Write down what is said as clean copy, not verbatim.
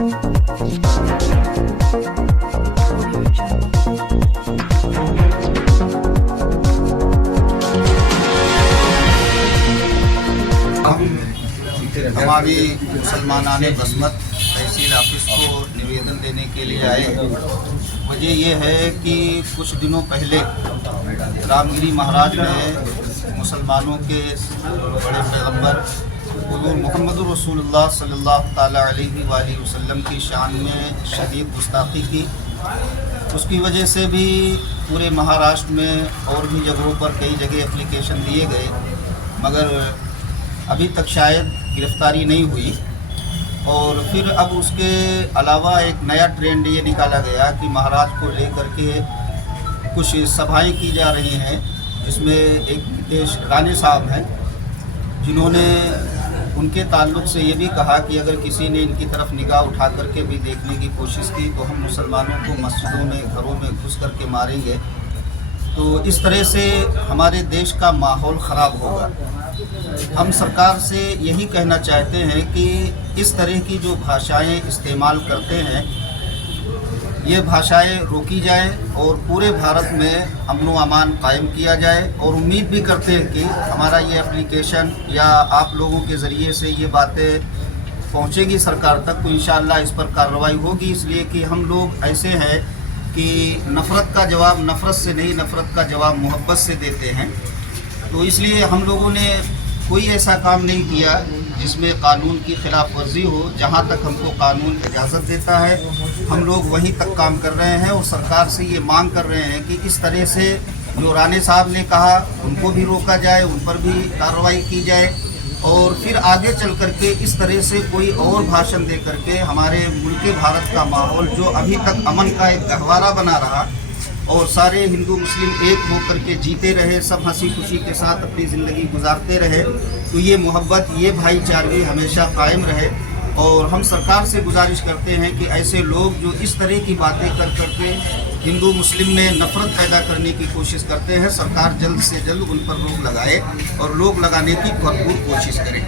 हमारी मुसलमानाने बसमत तहसील ऑफिस को निवेदन देने के लिए आए। वजह ये है कि कुछ दिनों पहले रामगिरी महाराज ने मुसलमानों के बड़े पैगंबर हुज़ूर मुहम्मद रसूलुल्लाह सल्लल्लाहु ताला अलैहि वसल्लम की शान में शदीद गुस्ताखी की। उसकी वजह से भी पूरे महाराष्ट्र में और भी जगहों पर कई जगह एप्लीकेशन दिए गए, मगर अभी तक शायद गिरफ्तारी नहीं हुई। और फिर अब उसके अलावा एक नया ट्रेंड ये निकाला गया कि महाराज को लेकर के कुछ सभाएं की जा रही हैं, जिसमें एक नितेश राणे साहब हैं, जिन्होंने उनके ताल्लुक़ से ये भी कहा कि अगर किसी ने इनकी तरफ निगाह उठा करके भी देखने की कोशिश की तो हम मुसलमानों को मस्जिदों में, घरों में घुस करके मारेंगे। तो इस तरह से हमारे देश का माहौल ख़राब होगा। हम सरकार से यही कहना चाहते हैं कि इस तरह की जो भाषाएं इस्तेमाल करते हैं, ये भाषाएं रोकी जाए और पूरे भारत में अमन व अमान कायम किया जाए। और उम्मीद भी करते हैं कि हमारा ये एप्लीकेशन या आप लोगों के ज़रिए से ये बातें पहुंचेगी सरकार तक, तो इंशाअल्लाह इस पर कार्रवाई होगी। इसलिए कि हम लोग ऐसे हैं कि नफ़रत का जवाब नफ़रत से नहीं, नफ़रत का जवाब मोहब्बत से देते हैं। तो इसलिए हम लोगों ने कोई ऐसा काम नहीं किया जिसमें कानून की खिलाफ वर्जी हो। जहाँ तक हमको कानून इजाज़त देता है हम लोग वहीं तक काम कर रहे हैं। और सरकार से ये मांग कर रहे हैं कि इस तरह से जो राणे साहब ने कहा उनको भी रोका जाए, उन पर भी कार्रवाई की जाए। और फिर आगे चल करके इस तरह से कोई और भाषण दे करके हमारे मुल्क भारत का माहौल जो अभी तक अमन का एक गहवारा बना रहा और सारे हिंदू मुस्लिम एक होकर के जीते रहे, सब हंसी खुशी के साथ अपनी ज़िंदगी गुजारते रहे, तो ये मोहब्बत, ये भाईचारगी हमेशा कायम रहे। और हम सरकार से गुजारिश करते हैं कि ऐसे लोग जो इस तरह की बातें कर करके हिंदू मुस्लिम में नफ़रत पैदा करने की कोशिश करते हैं, सरकार जल्द से जल्द उन पर रोक लगाए और रोक लगाने की भरपूर कोशिश करे।